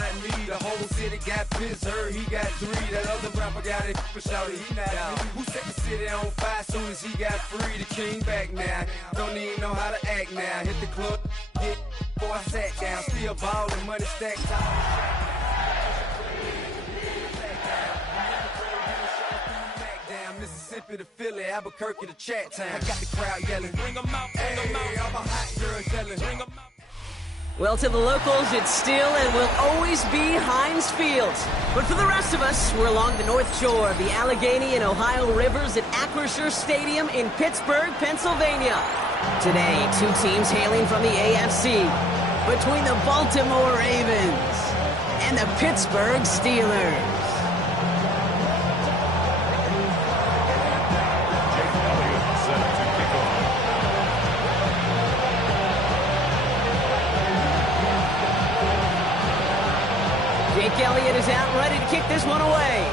about me. The whole city got pissed, heard he got 3. That other rapper got it for shouted, he not out. Who set the city on fire soon as he got free? The king back now, don't even know how to act now. Hit the club, get before I sat down. Still ballin', money stacked top. Mississippi to Philly, Albuquerque to Chat Town. I got the crowd yelling, bring 'em out, bring 'em out. All my hot girls yelling, bring 'em out. Well, to the locals, it's still and will always be Heinz Field. But for the rest of us, we're along the north shore of the Allegheny and Ohio Rivers at Acrisure Stadium in Pittsburgh, Pennsylvania. Today, 2 teams hailing from the AFC, between the Baltimore Ravens and the Pittsburgh Steelers. Jake Elliott is out and ready to kick this one away.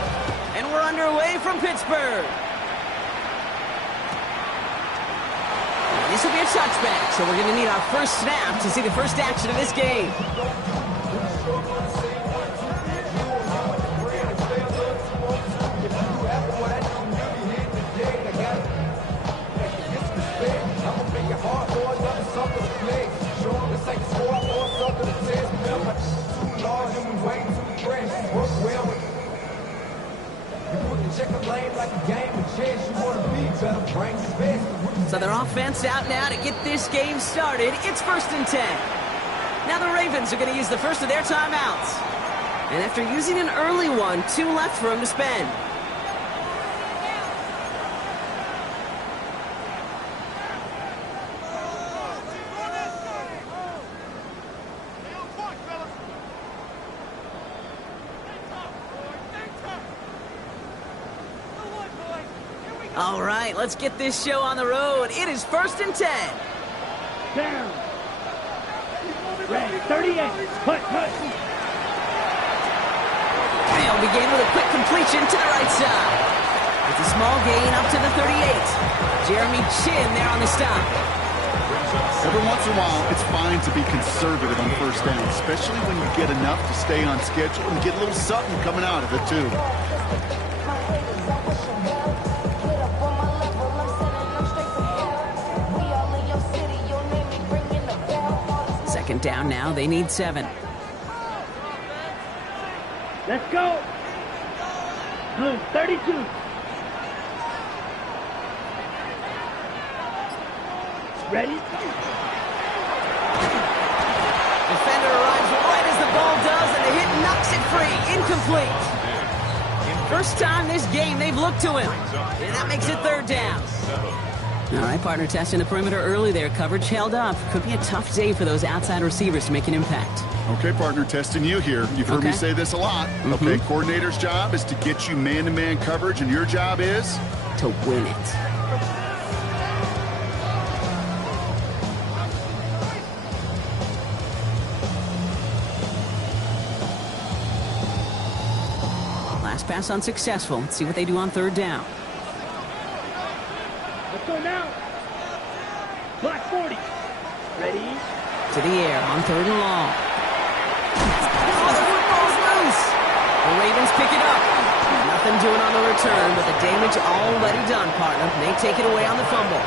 And we're underway from Pittsburgh. This will be a touchback, so we're going to need our first snap to see the first action of this game. So their offense out now to get this game started. It's 1st and 10. Now the Ravens are going to use the first of their timeouts. And after using an early one, 2 left for them to spend. All right, let's get this show on the road. It is 1st and 10. Down. Ready, 38. Put. They'll begin with a quick completion to the right side. It's a small gain up to the 38. Jeremy Chin there on the stop. Every once in a while, it's fine to be conservative on 1st down, especially when you get enough to stay on schedule and get a little something coming out of it, too. 2nd down now, they need 7. Let's go. Blue, 32. Ready? Defender arrives right as the ball does, and the hit knocks it free. Incomplete. First time this game they've looked to him. And that makes it 3rd down. All right, partner, testing the perimeter early there. Coverage held up. Could be a tough day for those outside receivers to make an impact. Okay, partner, testing you here. You've heard me say this a lot. Okay, coordinator's job is to get you man-to-man coverage, and your job is? To win it. Last pass unsuccessful. Let's see what they do on 3rd down. Let's go now. Black 40. Ready? To the air on 3rd and long. Oh, the football's loose. The Ravens pick it up. Nothing doing on the return, but the damage already done, partner. They take it away on the fumble.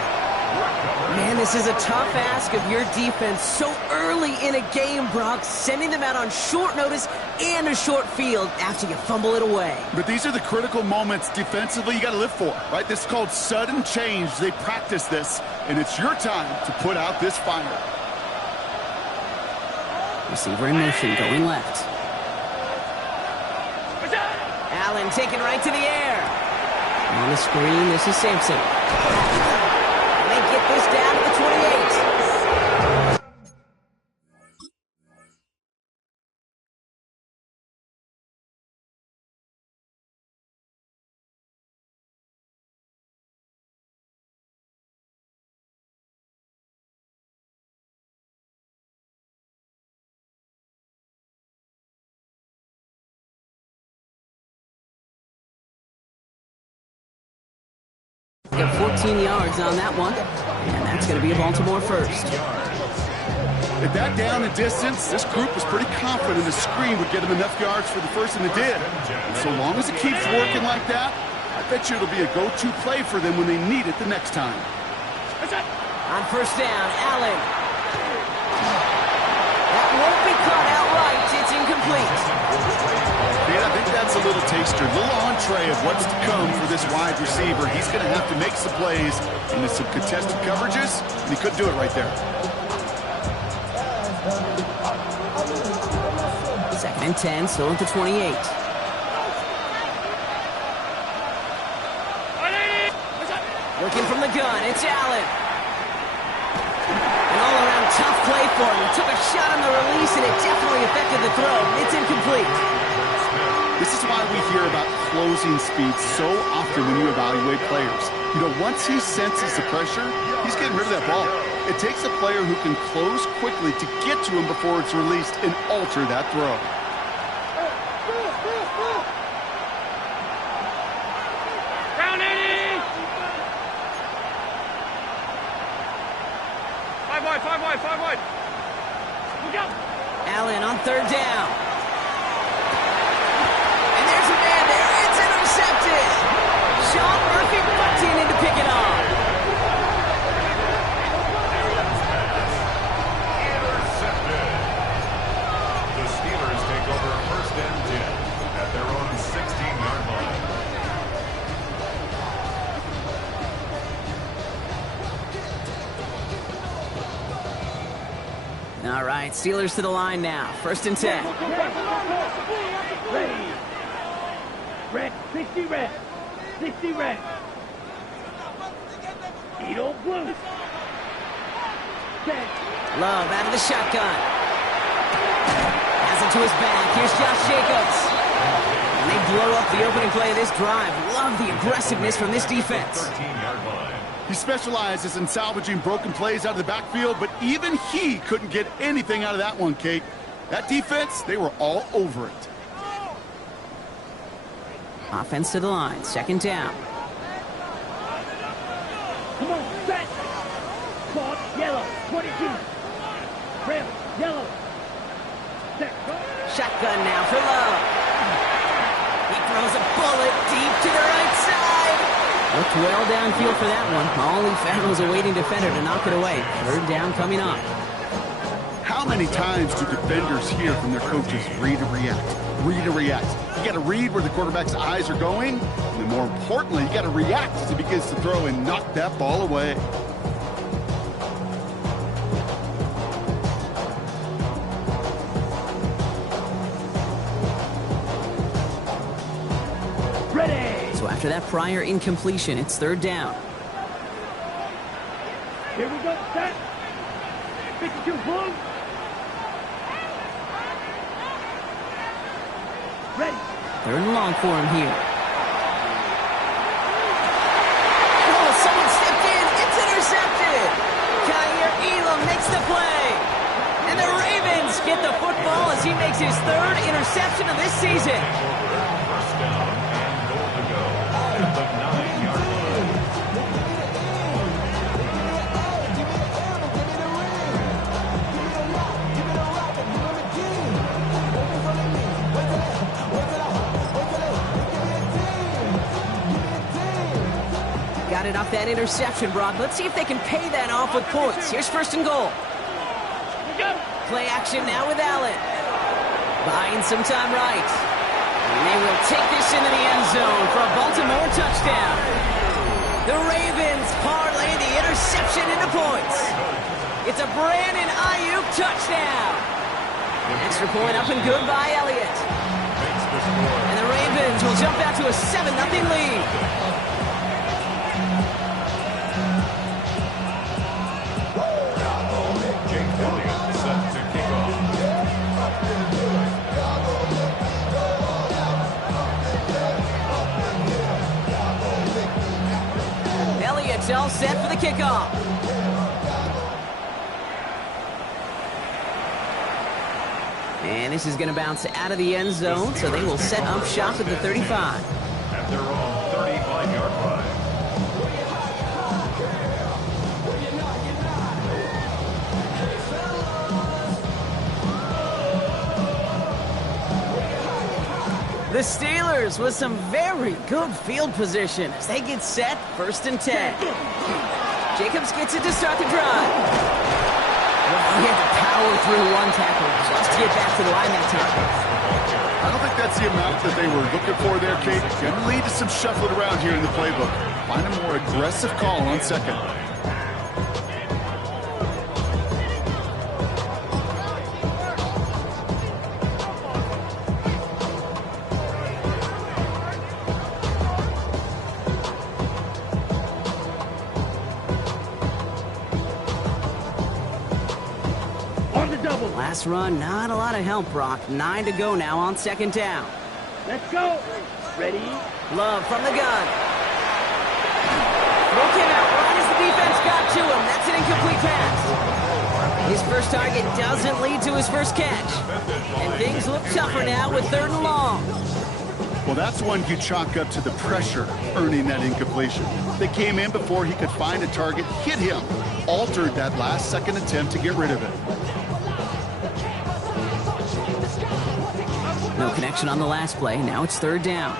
Man, this is a tough ask of your defense so early in a game, Brock, sending them out on short notice and a short field after you fumble it away. But these are the critical moments defensively you got to live for, right? This is called sudden change. They practice this, and it's your time to put out this fire. Receiver in motion, going left. Allen taken right to the air. On the screen, this is Sampson. And they get this down to the 28. Got 14 yards on that one, and that's going to be a Baltimore first. At that down and distance, this group was pretty confident the screen would get them enough yards for the first, and it did. And so long as it keeps working like that, I bet you it'll be a go-to play for them when they need it the next time. On first down, Allen. That won't be caught outright. It's incomplete. Yeah, I think that's a little taster, a little entree of what's to come for this wide receiver. He's going to have to make some plays into some contested coverages, and he couldn't do it right there. Second and 10, still at the 28. Working from the gun, it's Allen. An all-around tough play for him. He took a shot on the release, and it definitely affected the throw. It's incomplete. This is why we hear about closing speed so often when you evaluate players. You know, once he senses the pressure, he's getting rid of that ball. It takes a player who can close quickly to get to him before it's released and alter that throw. Down 80! 5 wide. Look out! Allen on third down. And there's a man there. It's intercepted. Sean Murphy butting in to pick it off. Intercepted. The Steelers take over first and 10 at their own 16-yard line. All right, Steelers to the line now. First and 10. Ready. Red. 60 red. 60 red. Edo blue. Set. Love out of the shotgun. Has it to his back. Here's Josh Jacobs. And they blow up the opening play of this drive. Love the aggressiveness from this defense. 13-yard line. He specializes in salvaging broken plays out of the backfield, but even he couldn't get anything out of that one, Kate. That defense, they were all over it. Offense to the line. Second down. Come on, set. Clock, yellow. 22. Red, yellow. Set. Shotgun now for Love. He throws a bullet deep to the right side. Looked well downfield for that one. All he found was a waiting defender to knock it away. Third down coming up. How many times do defenders hear from their coaches, read and react, read and react? You got to read where the quarterback's eyes are going, and then more importantly, you got to react as he begins to throw and knock that ball away. Ready. So after that prior incompletion, it's third down. Here we go, set. 52 blue. Ready. Third and long for him here. Oh, someone stepped in. It's intercepted. Kaiir Elam makes the play. And the Ravens get the football as he makes his third interception of this season. First down and goal to go at the 9-yard line. Got it off that interception, Brock. Let's see if they can pay that off with points. Here's first and goal. Play action now with Allen. Buying some time right. And they will take this into the end zone for a Baltimore touchdown. The Ravens parlay the interception into points. It's a Brandon Ayuk touchdown. An extra point up and good by Elliott. And the Ravens will jump out to a 7-0 lead. Jake Elliott set to kick off. Elliott's all set for the kickoff. And this is going to bounce out of the end zone, so they will set up shop at the 35. At their own 35-yard line. The Steelers with some very good field position as they get set, 1st and 10. Jacobs gets it to start the drive. Well, he had to power through one tackle just to get back to the line that time. I don't think that's the amount that they were looking for there, Kate. Going to lead to some shuffling around here in the playbook. Find a more aggressive call on 2nd. Last run, not a lot of help, Brock. 9 to go now on 2nd down. Let's go. Ready? Love from the gun. Throw came out right as the defense got to him. That's an incomplete pass. His first target doesn't lead to his first catch. And things look tougher now with 3rd and long. Well, that's one you chalk up to the pressure earning that incompletion. They came in before he could find a target, hit him, altered that last 2nd attempt to get rid of it. No connection on the last play. Now it's 3rd down.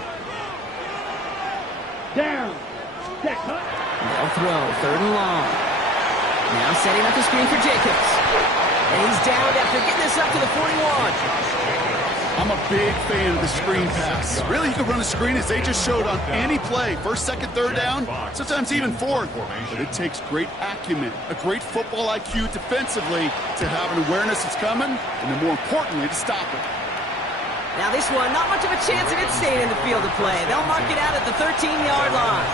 Down. Set cut. They'll throw. 3rd and long. Now setting up the screen for Jacobs. And he's down after getting this up to the 41. I'm a big fan of the screen pass. Really, you can run a screen as they just showed on any play. 1st, 2nd, 3rd down, sometimes even 4th. But it takes great acumen, a great football IQ defensively to have an awareness it's coming, and then more importantly, to stop it. Now this one, not much of a chance of it staying in the field of play. They'll mark it out at the 13-yard line.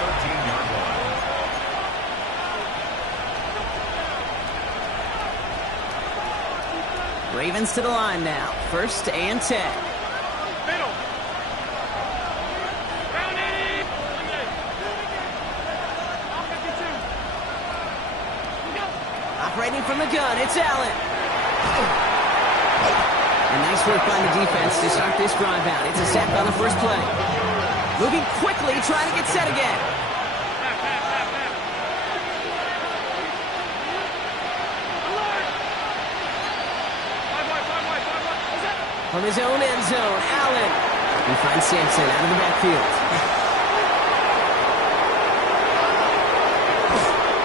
Ravens to the line now. 1st and 10. Middle. Operating from the gun, it's Allen. And nice work by the defense to start this drive out. It's a sack on the first play. Moving quickly, trying to get set again. From his own end zone, Allen. He finds Sampson out of the backfield.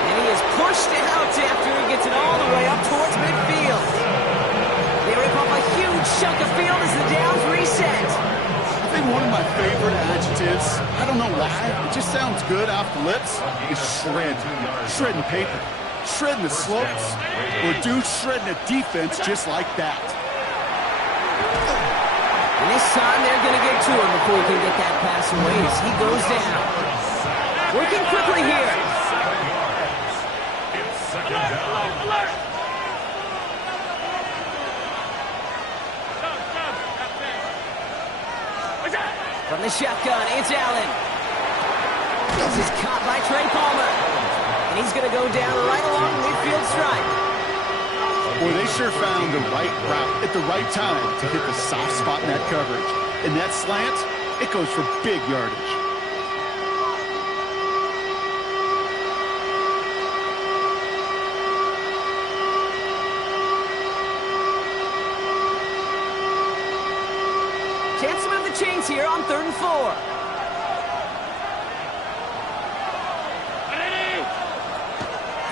And he is pushed out after he gets it all the way up towards midfield. They rip off a huge chunk of field as the downs reset. I think one of my favorite adjectives, I don't know why, it just sounds good off the lips, is shred. Shredding paper. Shredding the slopes. Or dude shredding a defense just like that. And this time they're going to get to him before he can get that pass away as he goes down. Working quickly here. From the shotgun, it's Allen. This is caught by Trey Palmer. And he's going to go down right along the midfield stripe. Boy, they sure found the right route at the right time to hit the soft spot in that coverage. And that slant, it goes for big yardage. Chance to move the chains here on 3rd and 4.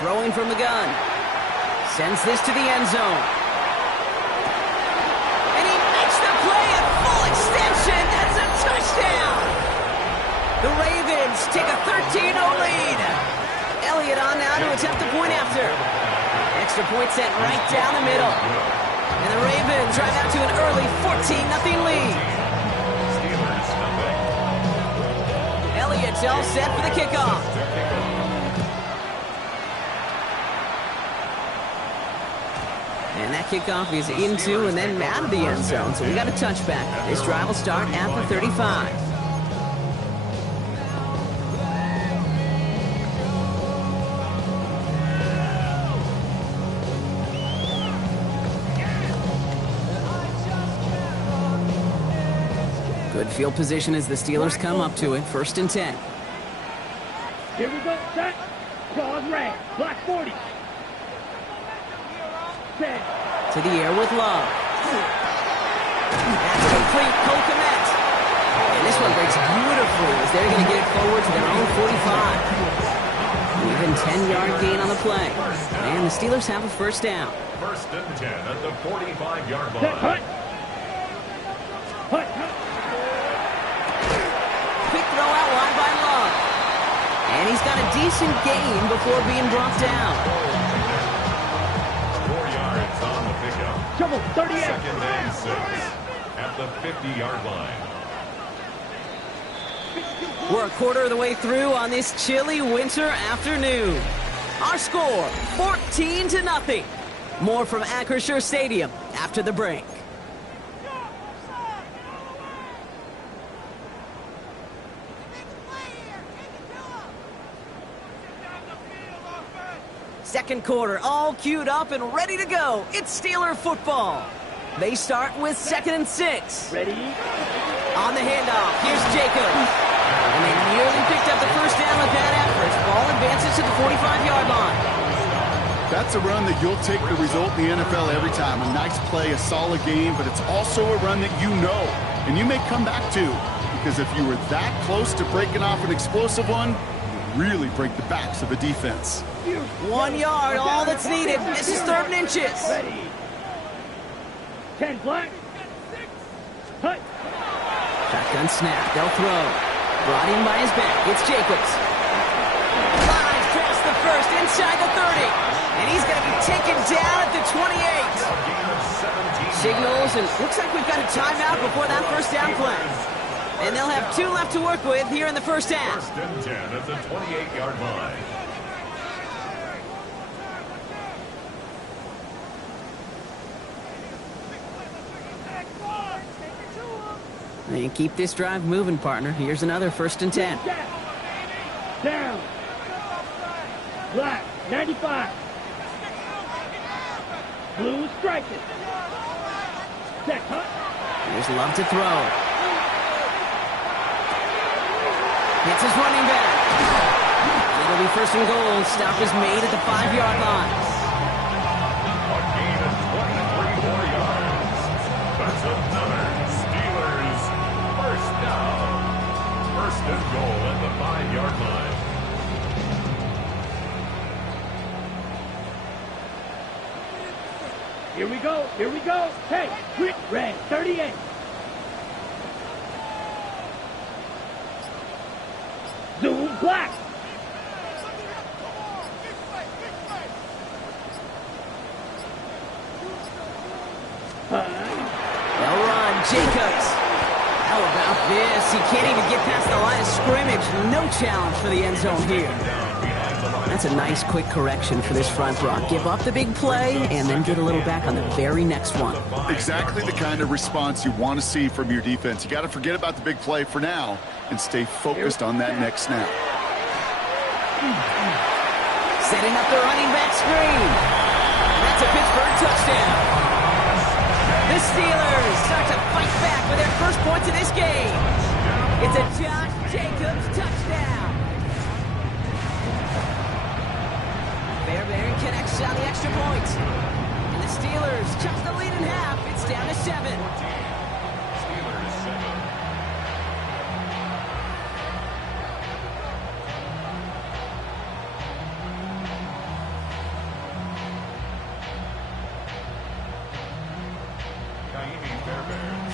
Throwing from the gun. Sends this to the end zone. And he makes the play at full extension. That's a touchdown. The Ravens take a 13-0 lead. Elliott on now to attempt the point after. Extra point sent right down the middle. And the Ravens drive out to an early 14-0 lead. Elliott's all set for the kickoff. And that kickoff is into and then out of the end zone. So we got a touchback. This drive will start at the 35. Good field position as the Steelers come up to it. 1st and 10. Here we go. Set. Jaws red. Black 40. Set. To the air with Love. That's complete. Cole Kmet. one breaks beautifully as they're going to get it forward to their own 45. Even 10-yard gain on the play. And the Steelers have a first down. First and 10 at the 45-yard line. Hut. Quick throw out wide by Love. And he's got a decent gain before being brought down. 4 yards on the pickup. Trouble, 38. Second and 6 at the 50-yard line. We're a quarter of the way through on this chilly winter afternoon. Our score, 14-0. More from Acrisure Stadium after the break. Second quarter, all queued up and ready to go. It's Steeler football. They start with 2nd and 6. Ready? On the handoff, here's Jacobs. And they nearly picked up the first down with that effort. Ball advances to the 45-yard line. That's a run that you'll take the result in the NFL every time. A nice play, a solid game, but it's also a run that you know, and you may come back to. Because if you were that close to breaking off an explosive one, you really break the backs of a defense. 1 yard, all that's needed. This is 3rd and inches. Ready. 10 black. Hut. Shotgun snap, they'll throw. Brought in by his back, it's Jacobs. Flies past the first, inside the 30. And he's going to be taken down at the 28. Signals, and looks like we've got a timeout before that first down play. And they'll have 2 left to work with here in the first half. First and 10 at the 28-yard line. And keep this drive moving, partner. Here's another 1st and 10. Down. Black, 95. Blue striking. Set, Hut. Here's Love to throw. Hits his running back. It'll be 1st and goal. Stop is made at the 5-yard line. A gain of 23 more yards. That's another Steelers first down. 1st and goal at the 5-yard line. Here we go. Here we go. Hey, quick, red, 38. Zoom, black. They'll run. Jacobs. How about this? He can't even get past the line of scrimmage. No challenge for the end zone here. That's a nice quick correction for this front row. Give up the big play and then get a little back on the very next one. Exactly the kind of response you want to see from your defense. You got to forget about the big play for now and stay focused on that next snap. Setting up the running back screen. That's a Pittsburgh touchdown. The Steelers start to fight back with their first points of this game. It's a Josh Jacobs touchdown. Fairbairn connects on the extra point. And the Steelers chuck the lead in half. It's down to 7. Steelers 7.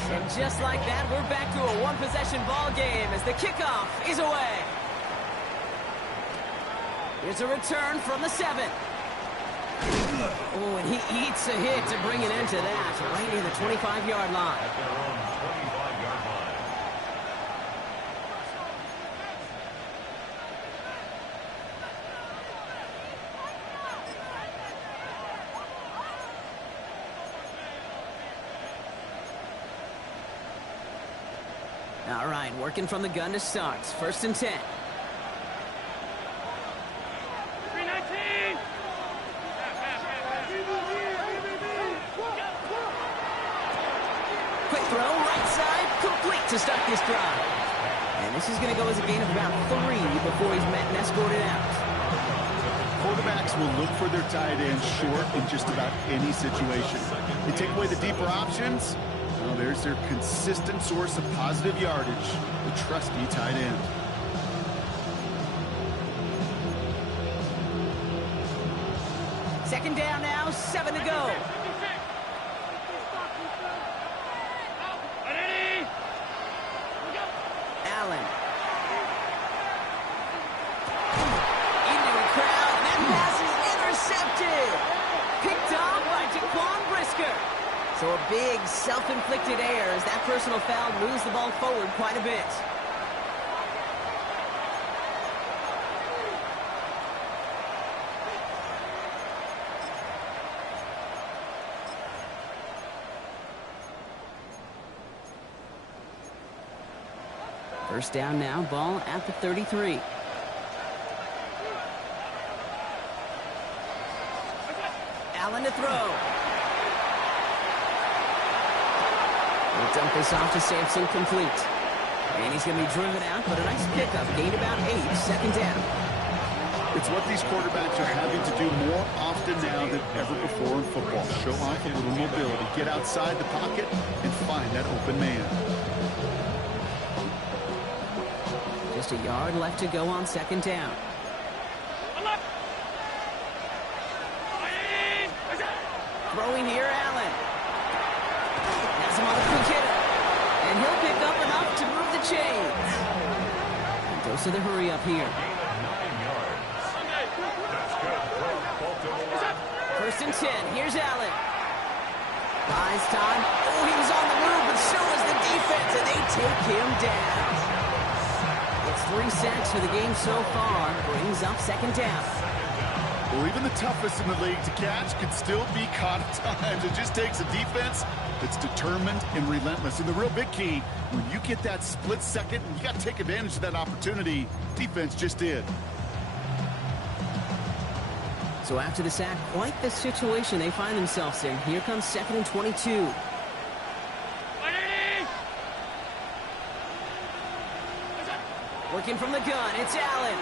And just like that, we're back to a one-possession ball game as the kickoff is away. Here's a return from the 7. Oh, and he eats a hit to bring an end to that, right near the 25-yard line. At their own 25-yard line. All right, working from the gun to start. 1st and 10. 319. Quick throw, right side, complete to start this drive. And this is going to go as a gain of about 3 before he's met and escorted out. Quarterbacks will look for their tight end short in just about any situation. They take away the deeper options, Well, there's their consistent source of positive yardage, the trusty tight end. Second down now, 7 to go. Allen. Into the crowd, and that pass is intercepted. Picked off by Jaquan Brisker. So a big self-inflicted error as that personal foul moves the ball forward quite a bit. First down now, ball at the 33. Allen to throw. He'll dump this off to Sampson, complete. And he's going to be driven out, but a nice pickup. Gained about 8, second down. It's what these quarterbacks are having to do more often now than ever before in football. Show off a little mobility, get outside the pocket, and find that open man. Just a yard left to go on second down. Throwing here, Allen. Has him on the quick hitter. And he'll pick up enough to move the chains. And goes to the hurry up here. 9 yards. That's good for Baltimore. First and 10. Here's Allen. Buys time. Oh, he was on the move, but so was the defense, and they take him down. It's 3 sacks for the game so far. Brings up second down. Well, even the toughest in the league to catch can still be caught at times. It just takes a defense that's determined and relentless. And the real big key, when you get that split second, you got to take advantage of that opportunity. Defense just did. So after the sack, quite the situation they find themselves in. Here comes second and 22. Working from the gun, it's Allen.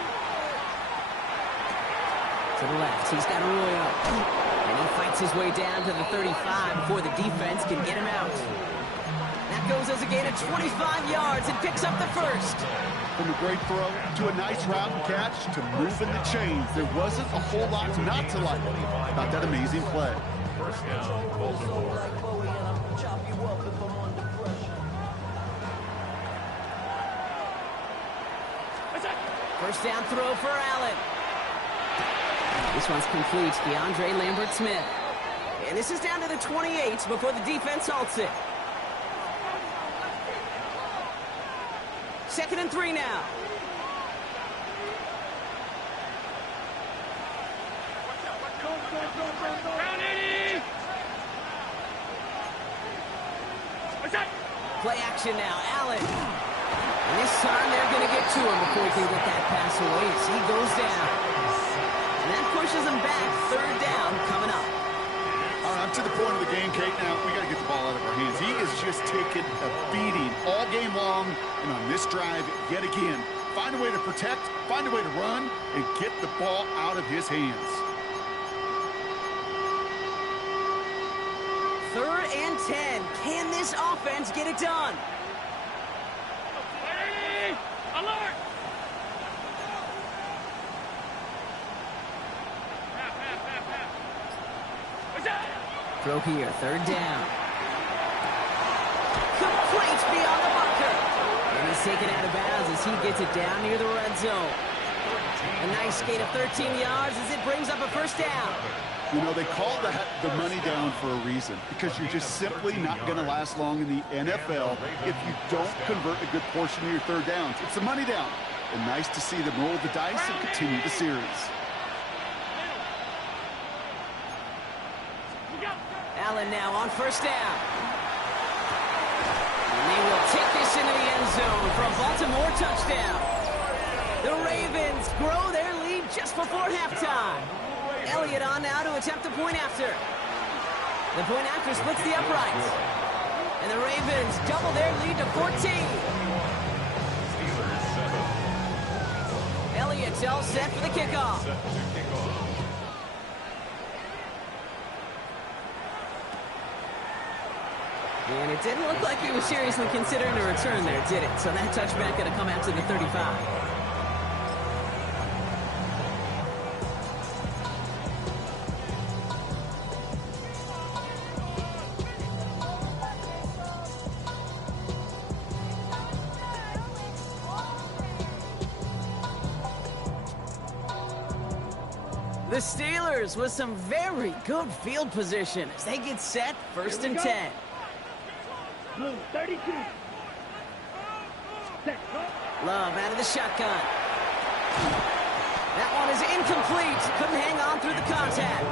To the left, he's got Arroyo. And he fights his way down to the 35 before the defense can get him out. That goes as a gain of 25 yards and picks up the first. From a great throw to a nice route and catch to moving the chains, there wasn't a whole lot not to like about that amazing play. First down, Baltimore. First down throw for Allen. This one's complete. DeAndre Lambert-Smith. And this is down to the 28 before the defense halts it. Second and 3 now. Play action now. Allen. And this time they're going to get to him before he can get that pass away as he goes down. And that pushes him back. Third down coming up. All right, I'm to the point of the game, Kate. Now, we got to get the ball out of our hands. He is just taking a beating all game long. And on this drive, yet again, find a way to protect, find a way to run, and get the ball out of his hands. Third and 10. Can this offense get it done? Alert! Throw here, third down. Complete beyond the bunker. And he's taken out of bounds as he gets it down near the red zone. A nice gain of 13 yards as it brings up a first down. You know, they call that the money down for a reason, because you're just simply not going to last long in the NFL if you don't convert a good portion of your third downs. It's the money down. And nice to see them roll the dice and continue the series. Allen now on first down. And they will take this into the end zone for a Baltimore touchdown. The Ravens grow their lead just before halftime. Elliott on now to attempt the point after. The point after splits the uprights. And the Ravens double their lead to 14. Elliott's all set for the kickoff. And it didn't look like he was seriously considering a return there, did it? So that touchback going to come out to the 35. The Steelers with some very good field position as they get set, first and 10. Blue 32. Set. Love out of the shotgun. That one is incomplete. Couldn't hang on through the contact.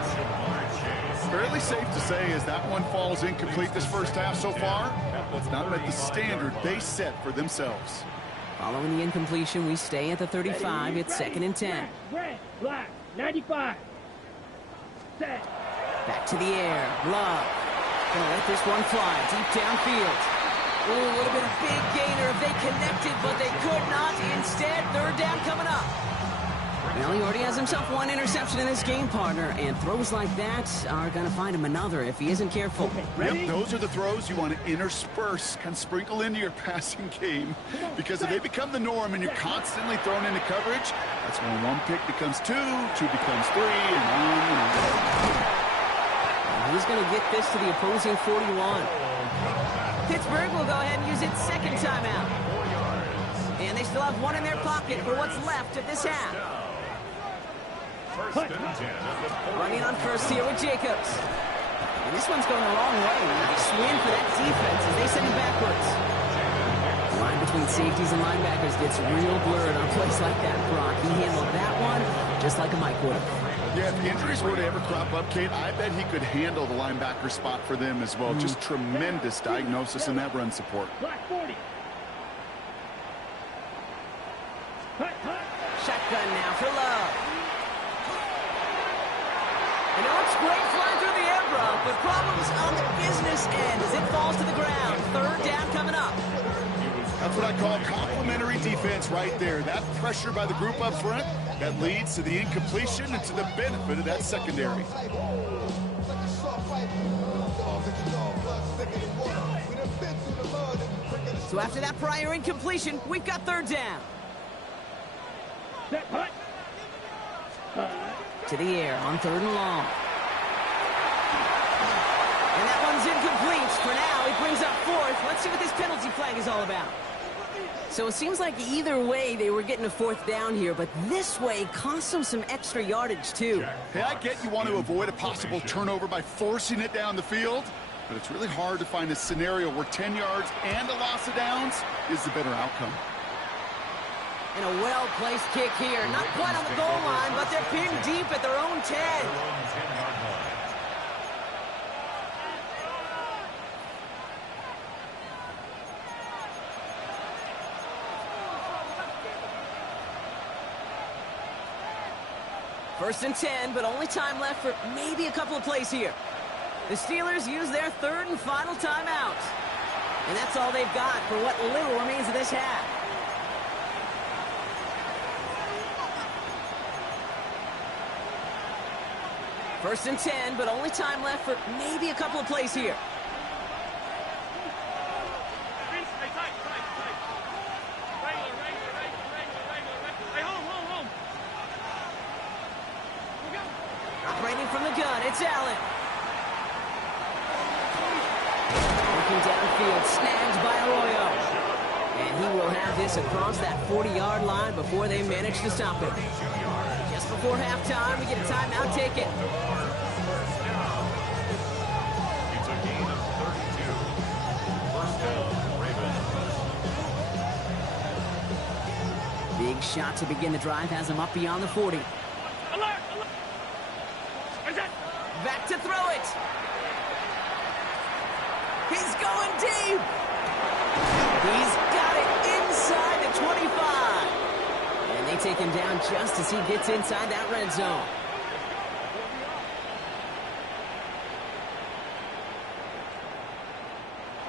Fairly safe to say as that one falls incomplete this first half so far. It's not met the standard they set for themselves. Following the incompletion, we stay at the 35. It's second and 10. Red, black, 95. Set. Back to the air. Love. Gonna let this one fly deep downfield. Ooh, would have been a big gainer if they connected, but they could not. Instead, third down coming up. Well, he already has himself one interception in this game, partner, and throws like that are going to find him another if he isn't careful. Yep, those are the throws you want to intersperse, kind of sprinkle into your passing game, because if they become the norm and you're constantly thrown into coverage, that's when one pick becomes two becomes three, and on. He's going to get this to the opposing 41. Pittsburgh will go ahead and use its second timeout. And they still have one in their pocket for what's left of this half. Running on first here with Jacobs. And this one's going the wrong way. Nice win for that defense as they send him backwards. The line between safeties and linebackers gets real blurred on plays like that, Brock. He handled that one just like a Mike would have. Yeah, if injuries were to ever crop up, Kate, I bet he could handle the linebacker spot for them as well. Just tremendous diagnosis in that run support. Black 40. Shotgun now for Love. You know, it's great flying through the air, Brock, but problems on the business end as it falls to the ground. Third down coming up. That's what I call complementary defense right there. That pressure by the group up front, that leads to the incompletion and to the benefit of that secondary. So after that prior incompletion, we've got third down. Set. Hut. To the air on third and long. And that one's incomplete. For now, he brings up fourth. Let's see what this penalty flag is all about. So it seems like either way they were getting a fourth down here, but this way cost them some extra yardage too. Hey, I get you want to avoid a possible turnover by forcing it down the field, but it's really hard to find a scenario where 10 yards and a loss of downs is the better outcome. And a well-placed kick here. Not quite on the goal line, but they're pinned deep at their own 10. First and 10, but only time left for maybe a couple of plays here. The Steelers use their third and final timeout. And that's all they've got for what little remains of this half. First and 10, but only time left for maybe a couple of plays here. Operating from the gun, it's Allen. Looking downfield, snagged by Arroyo. And he will have this across that 40-yard line before they manage to stop him. Just before halftime, we get a timeout taken. It's a gain of 32. First down, Ravens. Big shot to begin the drive has him up beyond the 40. Alert! Back to throw it. He's going deep. He's got it inside the 25. And they take him down just as he gets inside that red zone.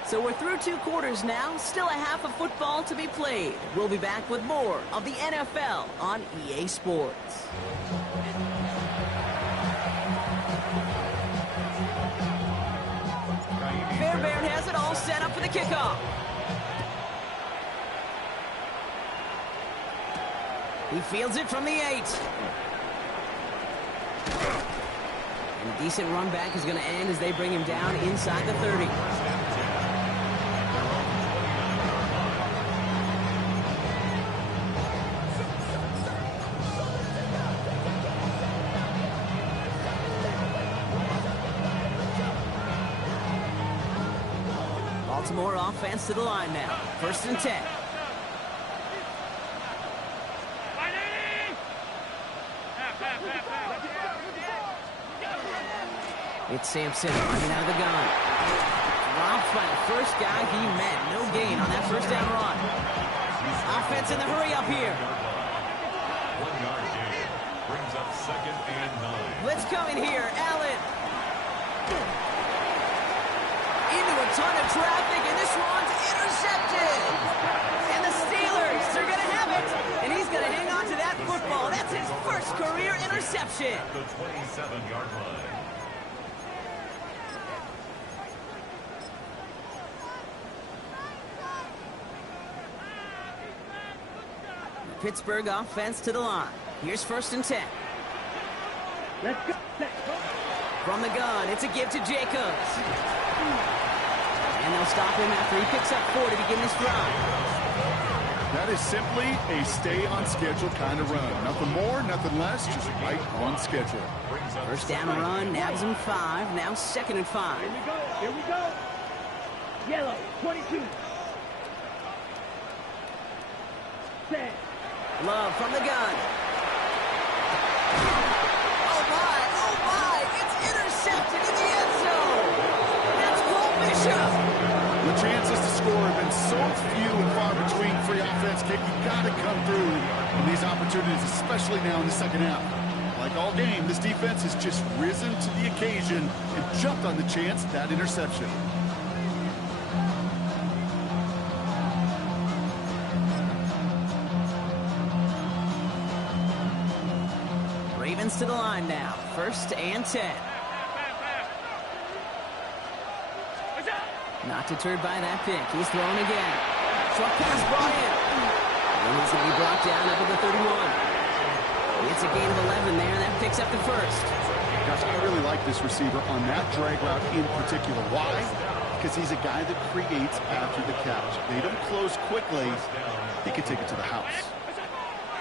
So we're through 2 quarters now. Still a half of football to be played. We'll be back with more of the NFL on EA Sports. Fairbairn has it all all set up for the kickoff. He fields it from the 8. And a decent run back is going to end as they bring him down inside the 30. Baltimore offense to the line now. 1st and 10. It's Sampson running out of the gun. Dropped by the first guy he met. No gain on that first down run. Offense in the hurry up here. 1 yard gain. Brings up 2nd and 9. Blitz coming here. Allen. Into a ton of traffic, and this one's intercepted. And the Steelers are going to have it. And he's going to hang on to that football. That's his first career interception. At the 27-yard line. Pittsburgh offense to the line. Here's 1st and 10. Let's go. From the gun, it's a give to Jacobs. And they'll stop him after he picks up 4 to begin this drive. That is simply a stay-on-schedule kind of run. Nothing more, nothing less, just right on schedule. First down run, nabs him 5. Now 2nd and 5. Here we go. Here we go. Yellow, 22. Set. Love from the gun. Oh my, it's intercepted in the end zone. That's Cole Bishop. The chances to score have been so few and far between for the offense, Kate. You got to come through in these opportunities, especially now in the second half. Like all game, this defense has just risen to the occasion and jumped on the chance at that interception. Ravens to the line now. 1st and 10. Not deterred by that pick. He's thrown again. Short pass brought in. And he's going to be brought down up at the 31. It's a gain of 11 there. That picks up the 1st. Gosh, I really like this receiver on that drag route in particular. Why? Because he's a guy that creates after the catch. They don't close quickly. He can take it to the house.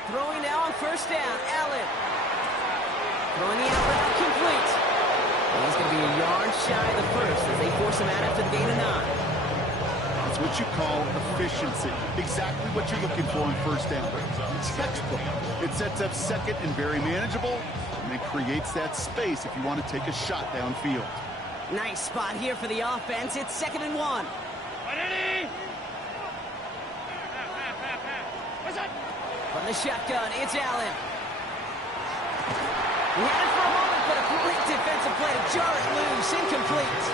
Throwing now on 1st down. Allen. Throwing the out route complete. And he's going to be a yard shy of the 1st as they force him out after the gain of 9. That's what you call efficiency. Exactly what you're looking for on 1st down. Textbook. It sets up 2nd and very manageable, and it creates that space if you want to take a shot downfield. Nice spot here for the offense. It's 2nd and 1. From the shotgun, it's Allen. He had it for a moment, but a great defensive play to jar it loose. Incomplete.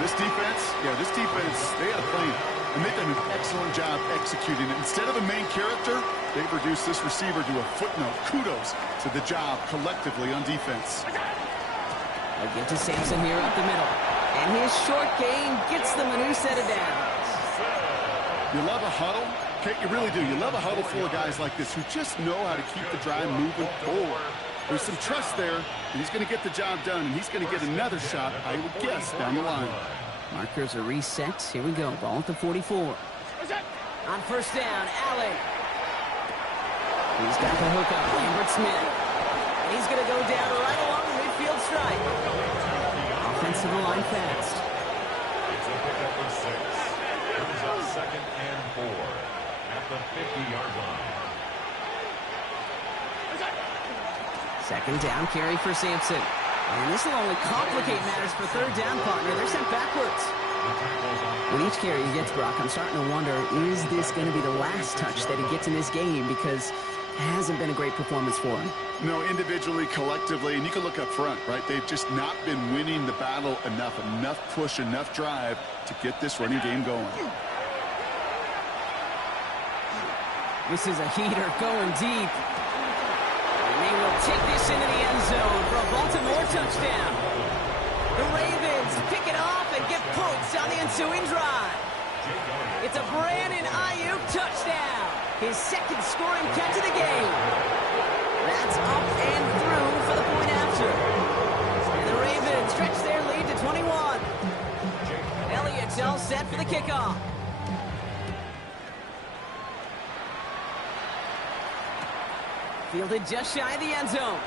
This defense, they had a plan, and they've done an excellent job executing it. Instead of a main character, they've reduced this receiver to a footnote. Kudos to the job collectively on defense. A give to Sampson here up the middle. And his short gain gets them a new set of downs. You love a huddle? Kate, you really do. You love a huddle full of guys like this who just know how to keep the drive moving forward. There's some trust there, and he's going to get the job done, and he's going to get another shot, I would guess, down the line. Markers are reset. Here we go. Ball at the 44. On 1st down, Allen. He's got the hook up. Lambert Smith. And he's going to go down right along the midfield stripe. Offensive line fast. It's a pickup of 6. Brings up 2nd and 4 at the 50-yard line. 2nd down carry for Sampson. And this will only complicate matters for 3rd down, partner. They're sent backwards. When each carry he gets, Brock, I'm starting to wonder, is this going to be the last touch that he gets in this game? Because it hasn't been a great performance for him. No, individually, collectively, and you can look up front, right? They've just not been winning the battle enough push, enough drive to get this running game going. This is a heater going deep. And they will take this into the end zone for a Baltimore touchdown. The Ravens pick it off and get points on the ensuing drive. It's a Brandon Ayuk touchdown. His second scoring catch of the game. That's up and through for the point after. And the Ravens stretch their lead to 21. Elliott's all set for the kickoff. Fielded just shy of the end zone.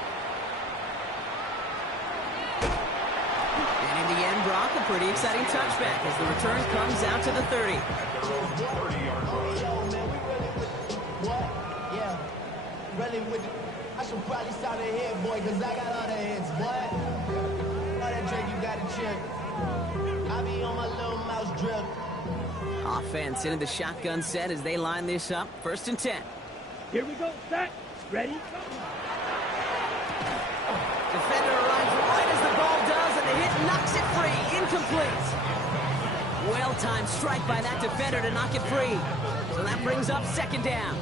And in the end, Brock, a pretty exciting touchback as the return comes out to the 30. I should probably start a hit, boy, because I got other hits, boy. All that drink, you got to chip. I be on my little mouse drip. Offense into the shotgun set as they line this up. 1st and 10. Here we go, set, ready, go. Defender arrives right as the ball does, and the hit knocks it free. Incomplete. Well-timed strike by that defender to knock it free. So that brings up 2nd down.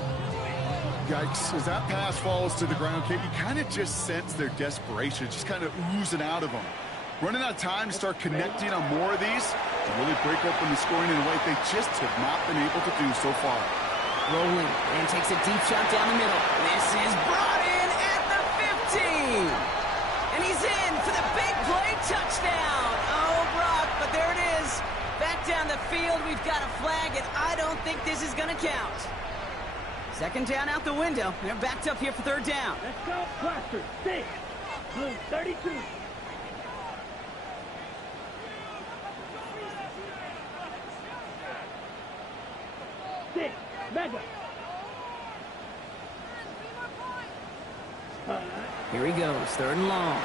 Yikes, as that pass falls to the ground, Kate, you kind of just sense their desperation, just kind of oozing out of them. Running out of time to start connecting on more of these to really break open the scoring in a way they just have not been able to do so far. Rolling and takes a deep shot down the middle. This is brought in at the 15. And he's in for the big play touchdown. Oh, Brock, but there it is. Back down the field, we've got a flag, and I don't think this is going to count. 2nd down out the window. They're backed up here for 3rd down. Let's go, Cluster, 6, Blue 32. Mega. Here he goes, 3rd and long.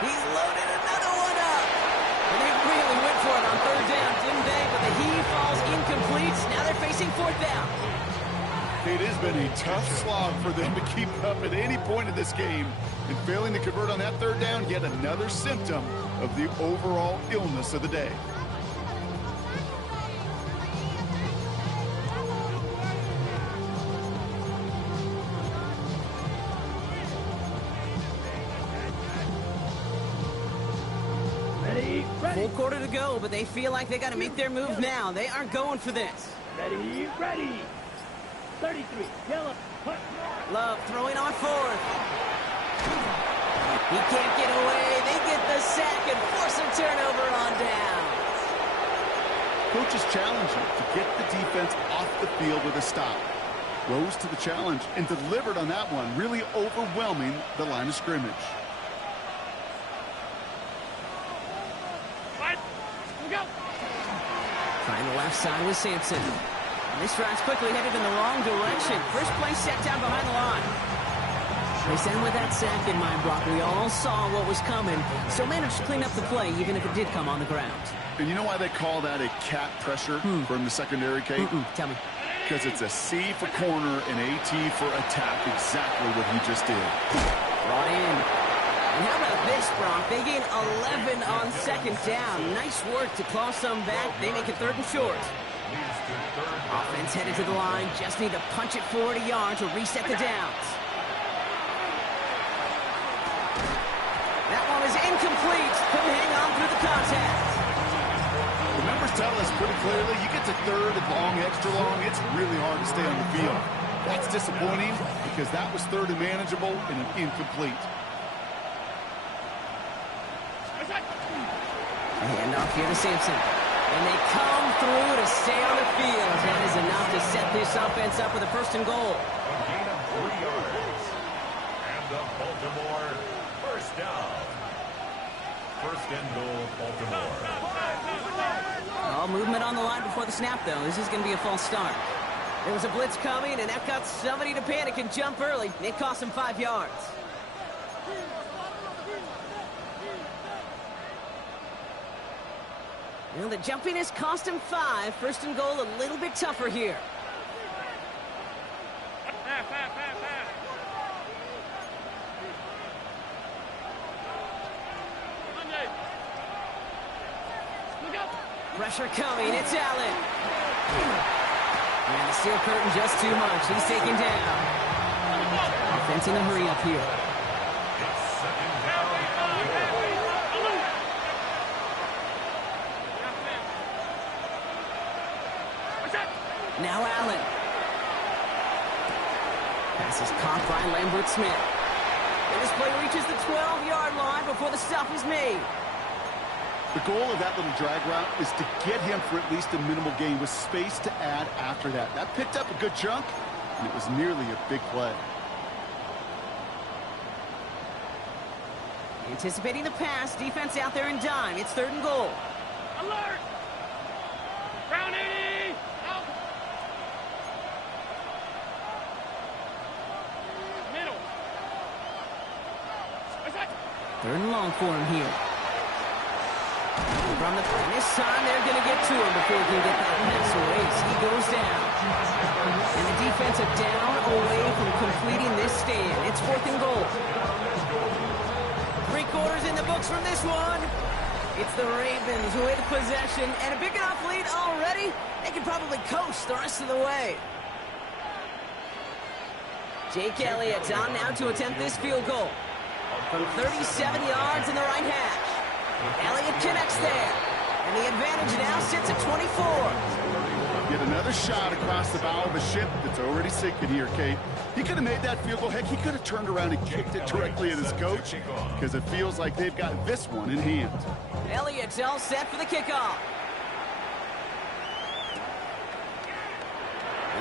He's loaded another one up. And they really went for it on 3rd down, didn't they? But the heave falls incomplete. Now they're facing 4th down. It has been a tough slog for them to keep up at any point in this game. And failing to convert on that 3rd down, yet another symptom of the overall illness of the day. Full quarter to go, but they feel like they got to make their move now. They aren't going for this. Ready, ready. 33, yellow, push. Love throwing on 4th. He can't get away. They get the sack and force a turnover on down. Coach is challenging to get the defense off the field with a stop. Rose to the challenge and delivered on that one, really overwhelming the line of scrimmage. Trying the left side with Sampson. And this drive's quickly headed in the wrong direction. First play set down behind the line. They send with that sack in mind, Brock. We all saw what was coming, so managed to clean up the play, even if it did come on the ground. And you know why they call that a cat pressure from the secondary, Kate? Tell me. Because it's a C for corner and AT for attack, exactly what he just did. Brought in. And how about this, Brock? They gain 11 on 2nd down. Nice work to claw some back. They make it 3rd and short. Offense headed to the line. Just need to punch it 40 yards to reset the downs. That one is incomplete. Couldn't hang on through the contact. The numbers tell us pretty clearly, you get to 3rd and long, extra long, it's really hard to stay on the field. That's disappointing because that was 3rd and manageable and an incomplete. Hand off here to Sampson. And they come through to stay on the field. That is enough to set this offense up with a 1st and goal. A gain of 3 yards. And the Baltimore 1st down. 1st and goal, Baltimore. All movement on the line before the snap, though. This is going to be a false start. There was a blitz coming, and that got somebody to panic and jump early. It cost them 5 yards. Well, the jumpiness cost him 5. 1st and goal, a little bit tougher here. Pressure coming, it's Allen. And the steel curtain just too much. He's taken down. Offense in a hurry up here. Now Allen. Pass is caught by Lambert Smith. And this play reaches the 12-yard line before the stop is made. The goal of that little drag route is to get him for at least a minimal gain with space to add after that. That picked up a good chunk, and it was nearly a big play. Anticipating the pass, defense out there in dime. It's 3rd and goal. Alert! Ground 80! Out! Middle. 3rd and long for him here. From the front. This time they're going to get to him before he can get that pass away. He goes down. And the defensive down away from completing this stand. It's 4th and goal. 3 quarters in the books from this one. It's the Ravens who with possession and a big enough lead already. They can probably coast the rest of the way. Jake Elliott on now to attempt this field goal. From 37 yards in the right hash. Elliott connects there. And the advantage now sits at 24. Get another shot across the bow of a ship that's already sinking here, Kate. He could have made that field goal. Heck, he could have turned around and kicked it directly at his coach because it feels like they've got this one in hand. Elliott's all set for the kickoff.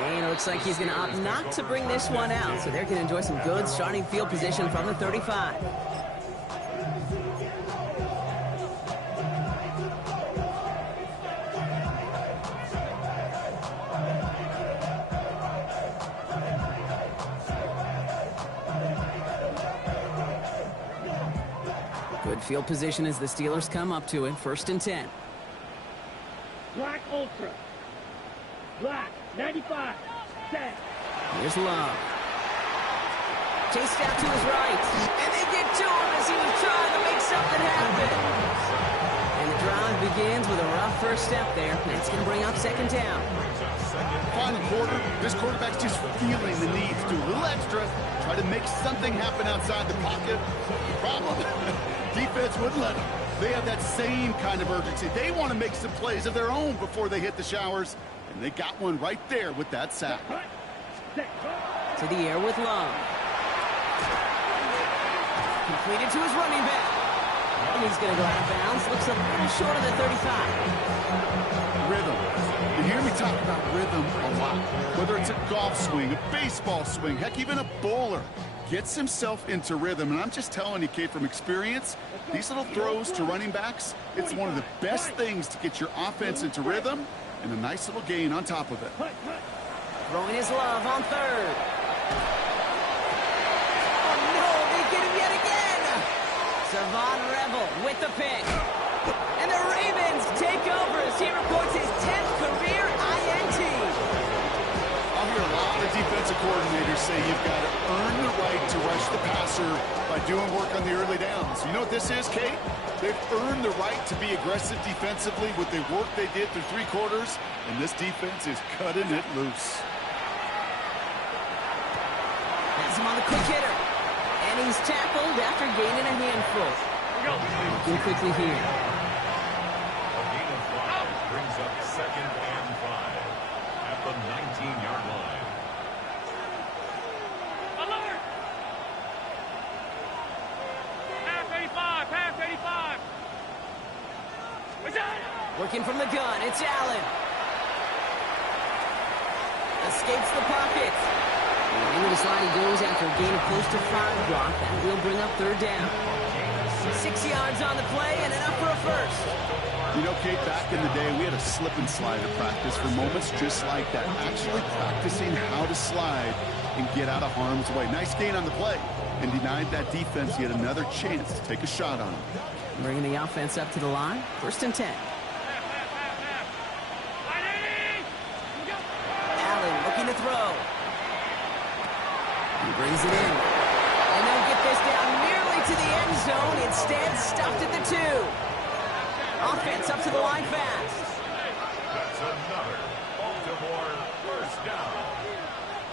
And it looks like he's going to opt not to bring this one out, so they're going to enjoy some good starting field position from the 35. Good field position as the Steelers come up to it. 1st and 10. Black Ultra. Black 95. Set. Here's Love. Chased out to his right. And they get to him as he was trying to make something happen. And the drive begins with a rough first step there. That's going to bring up 2nd down. Final quarter, this quarterback's just feeling the need to do a little extra, try to make something happen outside the pocket. The problem, defense wouldn't let them. They have that same kind of urgency. They want to make some plays of their own before they hit the showers, and they got one right there with that sack. To the air with Love. Completed to his running back. And he's going to go out of bounds. Looks a little short of the 35. Rhythm. You hear me talk about rhythm a lot. Whether it's a golf swing, a baseball swing, heck, even a bowler gets himself into rhythm. And I'm just telling you, Kate, from experience, these little throws to running backs, it's one of the best things to get your offense into rhythm and a nice little gain on top of it. Throwing his Love on 3rd. Oh, no, they get him yet again. Savon Revel with the pick. And the Ravens take over as he reports his 10th career INT. I'll hear a lot of defensive coordinators say you've got to earn the right to rush the passer by doing work on the early downs. You know what this is, Kate? They've earned the right to be aggressive defensively with the work they did through 3 quarters, and this defense is cutting it loose. That's him on the quick hitter. And he's tackled after gaining a handful. Looking quickly here. A gain of 5 brings up 2nd and 5 at the 19-yard line. Alert! Pass 85! Pass 85! What's that? Working from the gun, it's Allen. Escapes the pocket. Into the slide he goes after a gain of close to 5 block. That will bring up 3rd down. 6 yards on the play and enough for a first. You know, Kate, back in the day, we had a slip and slide at practice for moments just like that. Actually practicing how to slide and get out of harm's way. Nice gain on the play and denied that defense yet another chance to take a shot on him. Bringing the offense up to the line. 1st and 10. Allen looking to throw. He brings it in. And they'll get this down nearly to the end zone. Instead, stuffed at the 2. Offense up to the line fast. That's another Baltimore first down.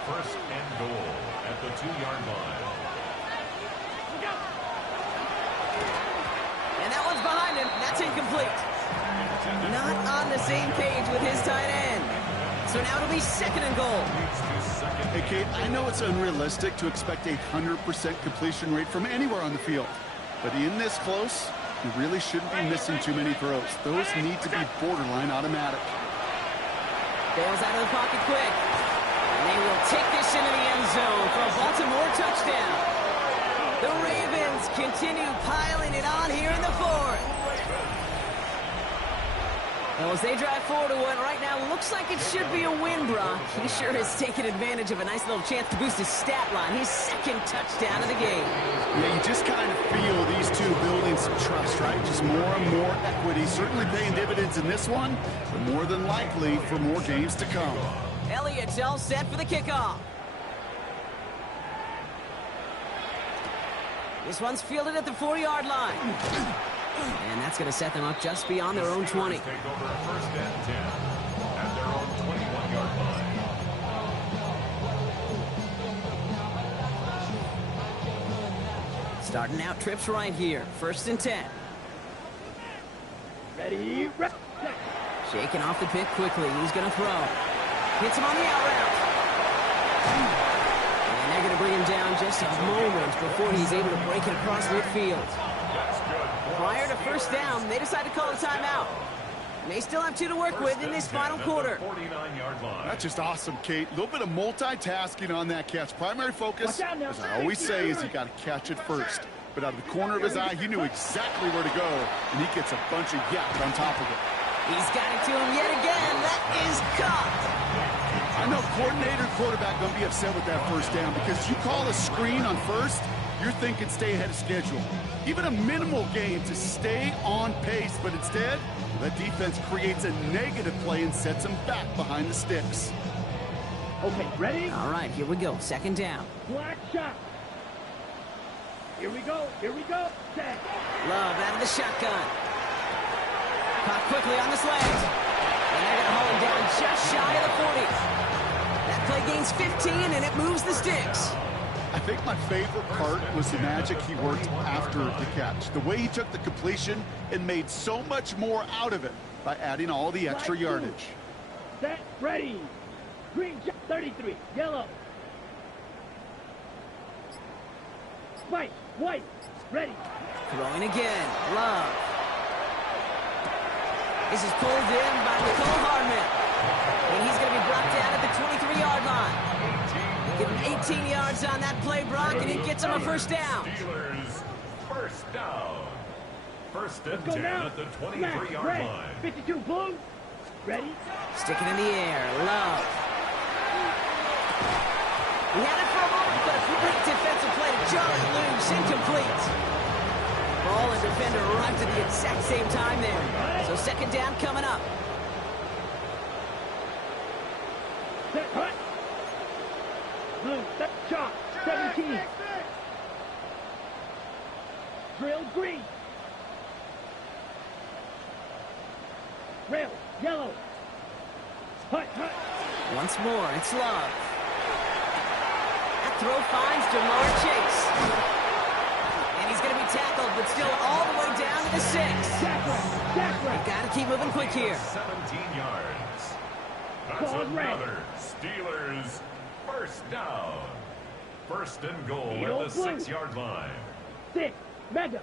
1st and goal at the 2-yard line. And that one's behind him. That's incomplete. Not on the same page with his tight end. So now it'll be 2nd and goal. Hey, Kate, I know it's unrealistic to expect a 100% completion rate from anywhere on the field. But in this close, you really shouldn't be missing too many throws. Those need to be borderline automatic. Bails out of the pocket quick. And they will take this into the end zone for a Baltimore touchdown. The Ravens continue piling it on here in the 4th. Well, as they drive forward to what right now looks like it should be a win, Brock. He sure has taken advantage of a nice little chance to boost his stat line. His 2nd touchdown of the game. Yeah, you just kind of feel these two building some trust, right? Just more and more equity. Certainly paying dividends in this one, but more than likely for more games to come. Elliott's all set for the kickoff. This one's fielded at the 4-yard line. And that's going to set them up just beyond their own 20. Take over a 1st and 10 at their own 21-yard line. Starting out trips right here. 1st and 10. Ready, set. Shaking off the pick quickly. He's going to throw. Hits him on the out route. And they're going to bring him down just a moment before he's able to break it across midfield. Prior to 1st down, they decide to call a timeout. And they still have 2 to work with in this final quarter. 49-yard line. That's just awesome, Kate. A little bit of multitasking on that catch. Primary focus, as I always say, is you got to catch it first. But out of the corner of his eye, he knew exactly where to go, and he gets a bunch of yaps on top of it. He's got it to him yet again. That is caught. I know coordinator quarterback going to be upset with that 1st down because you call a screen on 1st, you're thinking stay ahead of schedule. Even a minimal gain to stay on pace, but instead, that defense creates a negative play and sets them back behind the sticks. Okay, ready? All right, here we go. 2nd down. Black shot. Here we go, set. Love out of the shotgun. Caught quickly on the slant. And they're going to haul him down just shy of the 40. That play gains 15, and it moves the sticks. I think my favorite part was the magic he worked after the catch. The way he took the completion and made so much more out of it by adding all the extra yardage. Set, ready. Green shot, 33, yellow. White, ready. Throwing again. Love. This is pulled in by Nicole Hardman. And he's going to be brought down at the 23-yard line. Give him 18 yards on that play, Brock, and it gets him a 1st down. Steelers, 1st down. 1st and Go 10 now. at the 23-yard line. 52 blue. Ready? Stick it in the air. Love. He had it for a moment, but a great defensive play to jar it loose. Incomplete. Ball and defender arrived at the exact same time there. So 2nd down coming up. Set, cut. Blue, set, shot, 17. Drill, green. Rail, yellow. Hut. Once more, it's Love. That throw finds Jamar Chase. And he's going to be tackled, but still all the way down to the 6. Jack, Got to keep moving quick here. 17 yards. That's another Steelers 1st down. 1st and goal at the 6-yard line. 6, mega.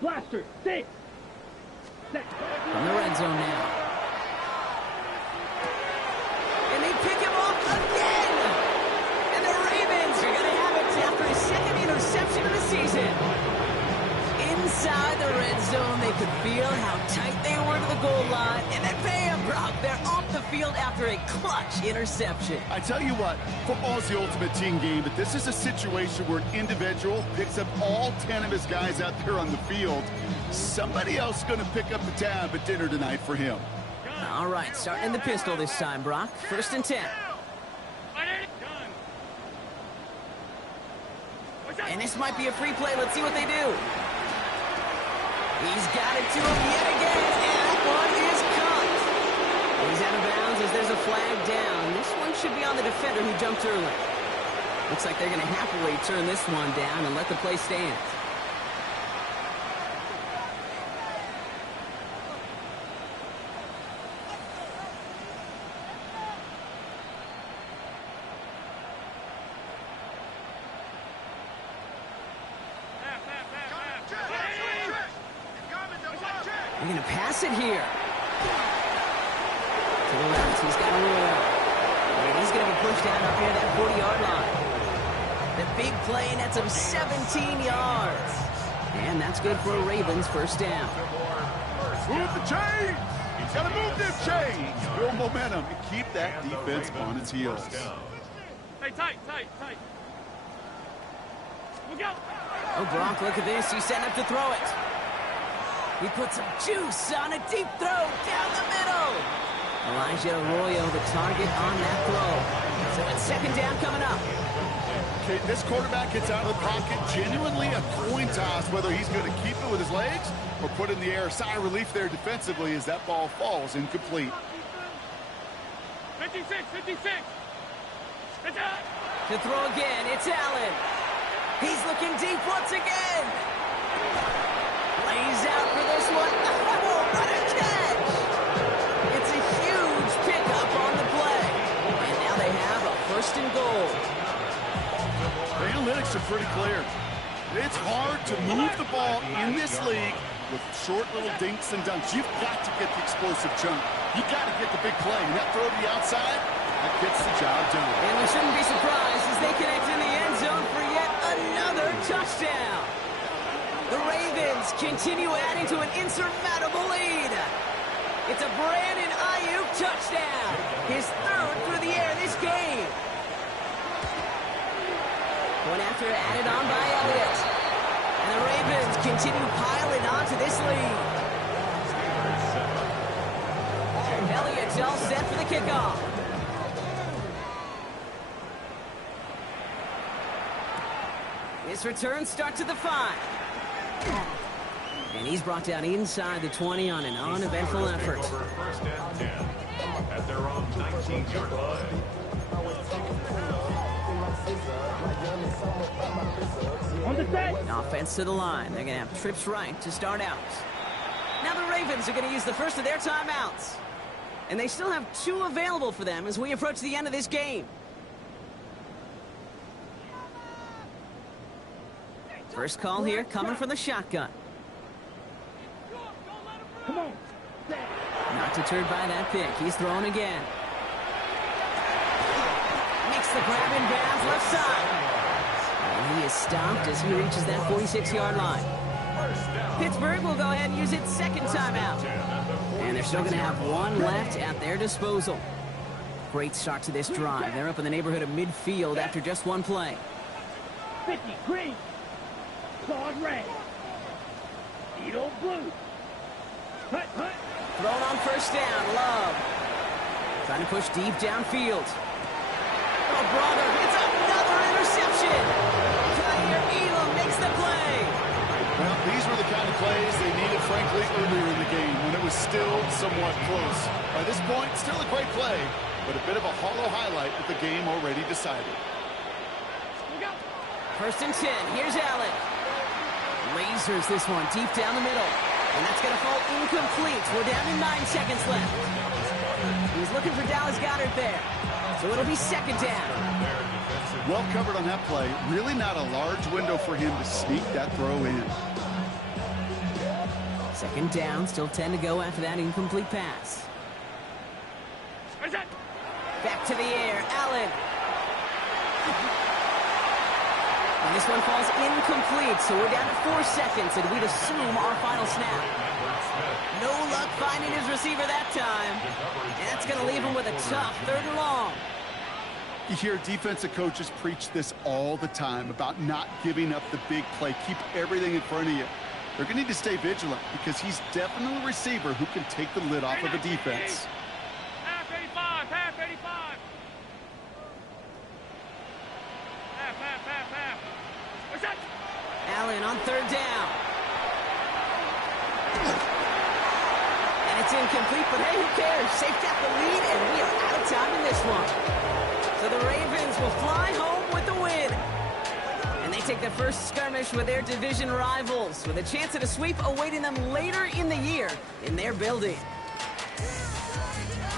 Blaster, 6. Set. From the red zone now. And they pick him off again! And the Ravens are going to have it after his 2nd interception of the season. Inside the red zone, they could feel how tight they were to the goal line, and they pay him, Brock. They're off the field after a clutch interception. I tell you what, football is the ultimate team game, but this is a situation where an individual picks up all 10 of his guys out there on the field. Somebody else is going to pick up the tab at dinner tonight for him. All right, starting in the pistol this time, Brock. 1st and 10. And this might be a free play. Let's see what they do. He's got it to him yet again, and that one is caught. He's out of bounds as there's a flag down. This one should be on the defender who jumped early. Looks like they're going to happily turn this one down and let the play stand. They're going to pass it here. To the left, he's got Arroyo. And he's going to be pushed down up near that 40-yard line. The big play nets him 17 yards. And that's good for a Ravens first down. Move the chains! He's got to move them chains! Build momentum and keep that defense on its heels. Hey, tight. Look out. Oh, Gronk, look at this. He's setting up to throw it. He puts some juice on a deep throw down the middle. Elijah Arroyo, the target on that throw. So it's second down coming up. Okay, this quarterback gets out of the pocket, genuinely a coin toss whether he's going to keep it with his legs or put it in the air. Sigh of relief there defensively as that ball falls incomplete. 56. It's out. To throw again, it's Allen. He's looking deep once again. Lays out for this one. Oh, what a catch! It's a huge pickup on the play. And now they have a first and goal. The analytics are pretty clear. It's hard to move the ball in this league with short little dinks and dunks. You've got to get the explosive chunk. You've got to get the big play. And that throw to the outside, that gets the job done. And we shouldn't be surprised as they connect in the end zone for yet another touchdown. The Ravens continue adding to an insurmountable lead. It's a Brandon Ayuk touchdown. His third through the air this game. One after added on by Elliott. And the Ravens continue piling on to this lead. Elliott's all set for the kickoff. This return starts at the 5. And he's brought down inside the 20 on an uneventful effort. First and 10 at their own 19-yard line. On the set. Offense to the line. They're going to have trips right to start out. Now the Ravens are going to use the first of their timeouts. And they still have 2 available for them as we approach the end of this game. First call here coming from the shotgun. Come on. Not deterred by that pick. He's throwing again. Makes the grab in bounds left side. And he is stopped as he reaches that 46-yard line. Pittsburgh will go ahead and use its second timeout. And they're still going to have 1 left at their disposal. Great start to this drive. They're up in the neighborhood of midfield after just 1 play. 50, green. Claws red. Needle blue. Hut. Thrown on first down, Love. Trying to push deep downfield. Oh, brother, it's another interception. Jair Elam makes the play. Well, these were the kind of plays they needed, frankly, earlier in the game when it was still somewhat close. By this point, still a great play, but a bit of a hollow highlight with the game already decided. First and 10, here's Allen. Lasers this one deep down the middle. And that's going to fall incomplete. We're down to 9 seconds left. He was looking for Dallas Goedert there. So it'll be second down. Well covered on that play. Really not a large window for him to sneak that throw in. Second down, still 10 to go after that incomplete pass. Back to the air, Allen. And this one falls incomplete, so we're down to 4 seconds, and we'd assume our final snap. No luck finding his receiver that time. And that's going to leave him with a tough 3rd and long. You hear defensive coaches preach this all the time about not giving up the big play. Keep everything in front of you. They're going to need to stay vigilant because he's definitely a receiver who can take the lid off of the defense. Half 85, half 85. Half. What's that? Allen on 3rd down. And it's incomplete, but hey, who cares? Safe got the lead, and we are out of time in this one. So the Ravens will fly home with the win. And they take their first skirmish with their division rivals, with a chance at a sweep awaiting them later in the year in their building.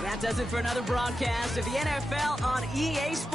That does it for another broadcast of the NFL on EA Sports.